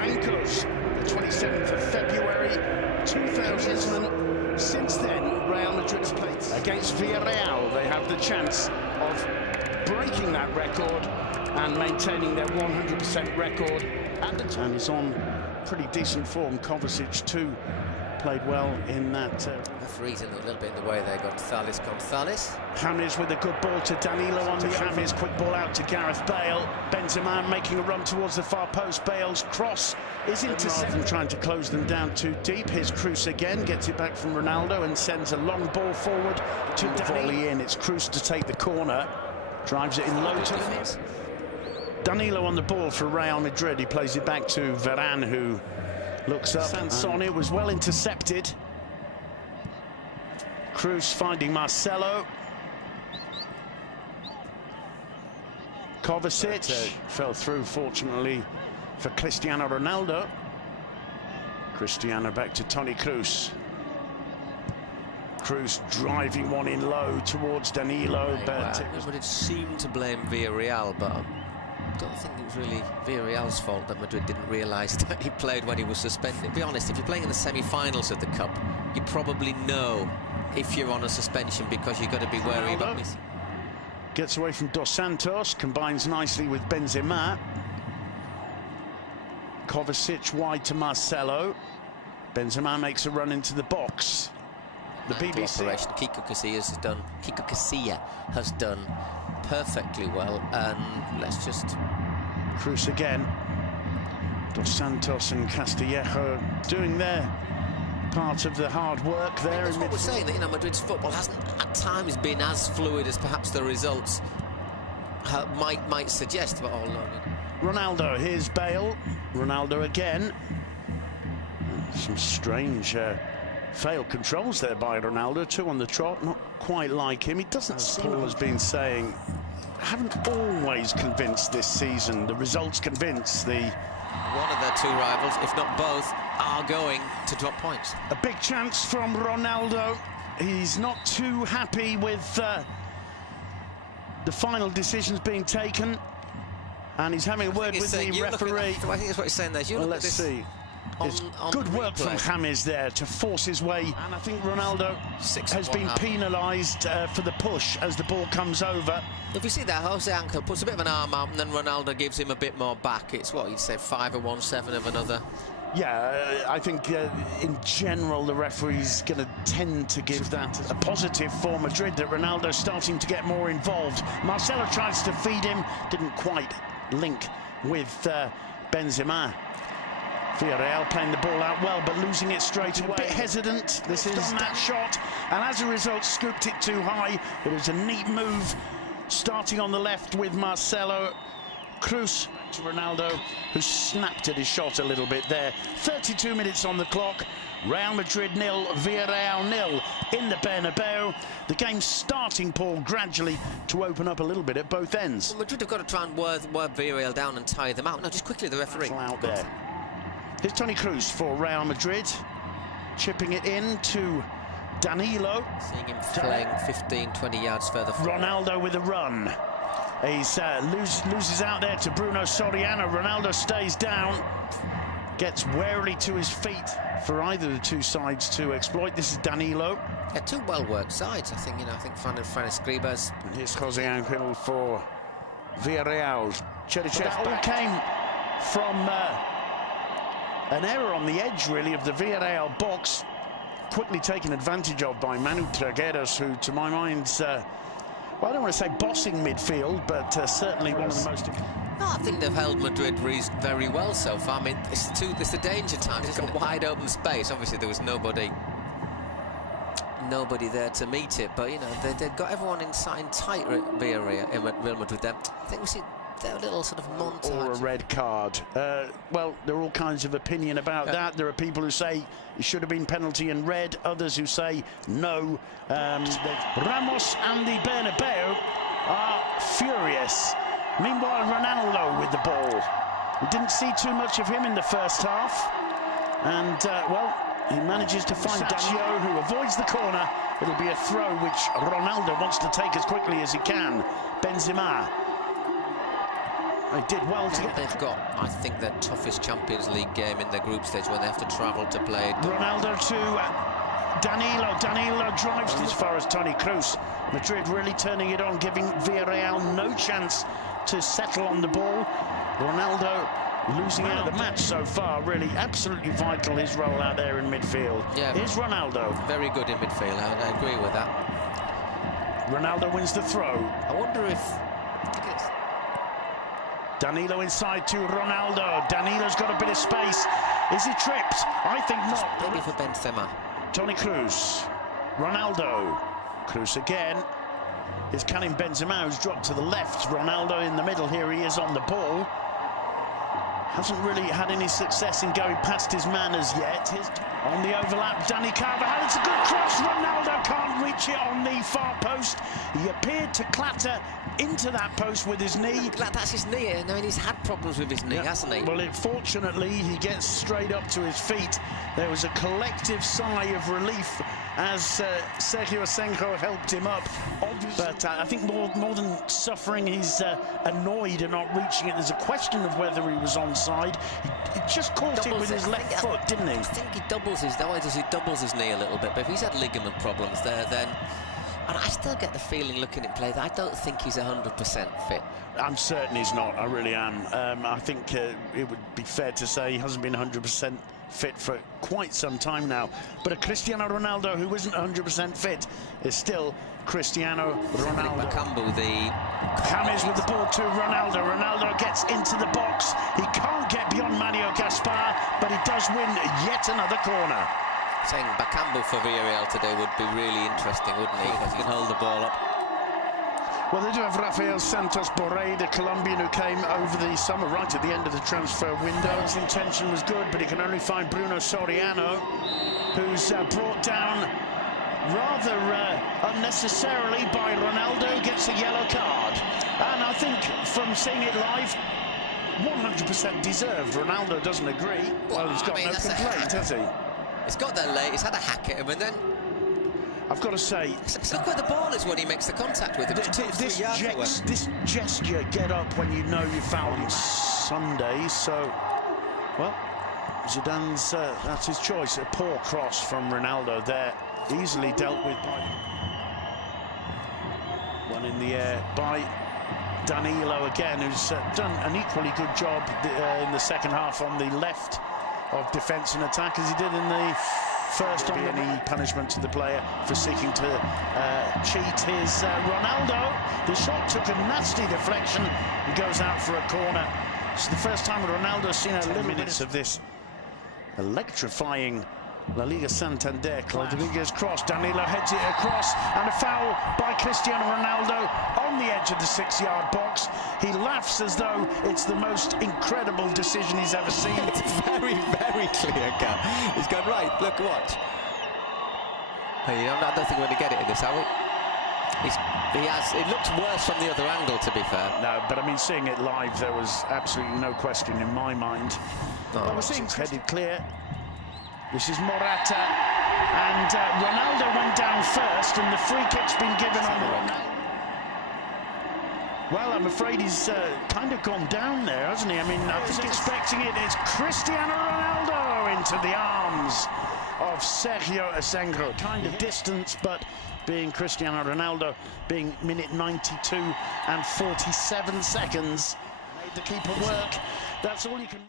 Blancos, the 27th of February 2000. Since then, Real Madrid has played against Villarreal. They have the chance of breaking that record and maintaining their 100% record at the time. He's on pretty decent form. Kovacic too played well in that. Referees in a little bit in the way there. Gonzalez. James with a good ball to Danilo on the James. Quick ball out to Gareth Bale. Benzema making a run towards the far post. Bale's cross is intercepted. Rather than trying to close them down too deep. Here's Cruz again, gets it back from Ronaldo and sends a long ball forward to the volley in. It's Cruz to take the corner. Drives it in low to the net. Danilo on the ball for Real Madrid. He plays it back to Varane, who looks up. Sansone, it was well intercepted. Cruz finding Marcelo. Kovacic fell through, fortunately, for Cristiano Ronaldo. Cristiano back to Toni Kroos. Cruz driving one in low towards Danilo. But it seemed to blame Villarreal, but I don't think it was really Villarreal's fault that Madrid didn't realise that he played when he was suspended. To be honest, if you're playing in the semi-finals of the Cup, you probably know if you're on a suspension because you've got to be wary about this. Gets away from Dos Santos, combines nicely with Benzema. Kovacic wide to Marcelo. Benzema makes a run into the box. The BBC operation Kiko Casilla has done perfectly well, and let's just Cruz again. Dos Santos and Castillejo doing their part of the hard work there. That's what we're saying, that, you know, Madrid's football hasn't at times been as fluid as perhaps the results might suggest, but all alone. Ronaldo, here's Bale. Ronaldo again. Some strange failed controls there by Ronaldo. Two on the trot, not quite like him. He doesn't seem, Paul has been saying, haven't always convinced this season. The results convince. One of their two rivals, if not both, are going to drop points. A big chance from Ronaldo. He's not too happy with the final decisions being taken, and he's having a word with the referee. I think that's what he's saying there. Well, let's see. It's good work from James there to force his way, and I think Ronaldo has been penalised for the push as the ball comes over. If you see that, Jose Angel puts a bit of an arm out, and then Ronaldo gives him a bit more back. It's what you'd say, 5 of one, 7 of another. Yeah, I think in general the referee's going to tend to give that a positive for Madrid, that Ronaldo's starting to get more involved. Marcelo tries to feed him, didn't quite link with Benzema. Villarreal playing the ball out well, but losing it straight away. A bit hesitant. This is that shot, and as a result, scooped it too high. It was a neat move, starting on the left with Marcelo. Cruz to Ronaldo, who snapped at his shot a little bit there. 32 minutes on the clock. Real Madrid 0, Villarreal 0 in the Bernabeu. The game's starting, Paul, gradually to open up a little bit at both ends. Well, Madrid have got to try and wear Villarreal down and tie them out. No, just quickly, the referee. Out there. Here's Toni Kroos for Real Madrid, chipping it in to Danilo. Seeing him playing 15, 20 yards further forward. Ronaldo with a run. He's loses out there to Bruno Soriano. Ronaldo stays down, gets warily to his feet for either of the two sides to exploit. This is Danilo. Yeah, two well-worked sides, I think. You know, I think Fran Escribas. And here's Jose Angel for Villarreal. Cheryshev. That all came from an error on the edge, really, of the Villarreal box, quickly taken advantage of by Manu Tragueros, who, to my mind, well, I don't want to say bossing midfield, but certainly one of the most... No, I think they've held Madrid very well so far. I mean, it's the danger times. It's a wide open space. Obviously, there was nobody there to meet it, but, you know, they've got everyone inside tight at Real Madrid there. I think we see their little sort of montage. Or a red card. Well, there are all kinds of opinion about that. There are people who say it should have been penalty and red, others who say no. Ramos and the Bernabeu are furious. Meanwhile, Ronaldo with the ball. We didn't see too much of him in the first half. And, well, he manages to find Danilo, who avoids the corner. It'll be a throw which Ronaldo wants to take as quickly as he can. Benzema. They did well to get... They've got, I think, their toughest Champions League game in their group stage when they have to travel to play. Ronaldo to Danilo. Danilo drives as far as Toni Kroos. Madrid really turning it on, giving Villarreal no chance to settle on the ball. Ronaldo losing out of the match so far, really absolutely vital, his role out there in midfield. Yeah, here's Ronaldo. Very good in midfield, I agree with that. Ronaldo wins the throw. I wonder if... Danilo inside to Ronaldo. Danilo's got a bit of space. Is he tripped? I think not. Maybe for Benzema. Toni Kroos. Ronaldo. Kroos again. Here's Karim Benzema, who's dropped to the left. Ronaldo in the middle. Here he is on the ball. Hasn't really had any success in going past his man as yet. On the overlap, Dani Carvajal. It's a good cross. Ronaldo can't reach it on the far post. He appeared to clatter into that post with his knee. That's his knee. I mean, he's had problems with his knee, hasn't he? Well, fortunately, he gets straight up to his feet. There was a collective sigh of relief as Sergio Asenjo helped him up. But I think more than suffering, he's annoyed at not reaching it. There's a question of whether he was onside. He just caught it with his left foot, didn't he? I think he doubles his knee a little bit. But if he's had ligament problems there, then... And I still get the feeling, looking at play, that I don't think he's 100% fit. I'm certain he's not. I really am. I think it would be fair to say he hasn't been 100% fit for quite some time now. But a Cristiano Ronaldo who isn't 100% fit is still Cristiano Ronaldo. Bakambu, the... James with the ball to Ronaldo. Ronaldo gets into the box. He can't get beyond Mario Gaspar, but he does win yet another corner. Saying Bakambu for Villarreal today would be really interesting, wouldn't he? Because he can hold the ball up. Well, they do have Rafael Santos Borré, the Colombian who came over the summer, right at the end of the transfer window. His intention was good, but he can only find Bruno Soriano, who's brought down rather unnecessarily by Ronaldo, gets a yellow card. And I think from seeing it live, 100% deserved. Ronaldo doesn't agree. Well, he's got no complaint, has he? He's got there late, he's had a hack at him, and then... I've got to say... Look where the ball is when he makes the contact with it. This gesture, get up when you know you fouled him Sunday, so... Well, Zidane's... that's his choice. A poor cross from Ronaldo there. Easily dealt with by... One in the air by Danilo again, who's done an equally good job in the second half on the left of defence and attack as he did in the first. On any punishment to the player for seeking to cheat his Ronaldo. The shot took a nasty deflection and goes out for a corner. It's the first time Ronaldo's seen a little minutes of this electrifying La Liga Santander. Rodriguez cross, Danilo heads it across, and a foul by Cristiano Ronaldo on the edge of the 6-yard box. He laughs as though it's the most incredible decision he's ever seen. It's very, very clear cut. He's gone, right, look, watch. Hey, I don't think we're going to get it in this, are we? It looks worse from the other angle, to be fair. No, but I mean, seeing it live, there was absolutely no question in my mind. Well, we're seeing headed clear. This is Morata, and Ronaldo went down first, and the free kick's been given on Ronaldo. Well, I'm afraid he's kind of gone down there, hasn't he? I mean, I was expecting it. It's Cristiano Ronaldo into the arms of Sergio Asenjo. Kind of distance, but being Cristiano Ronaldo, being minute 92 and 47 seconds, made the keeper work. That's all you can...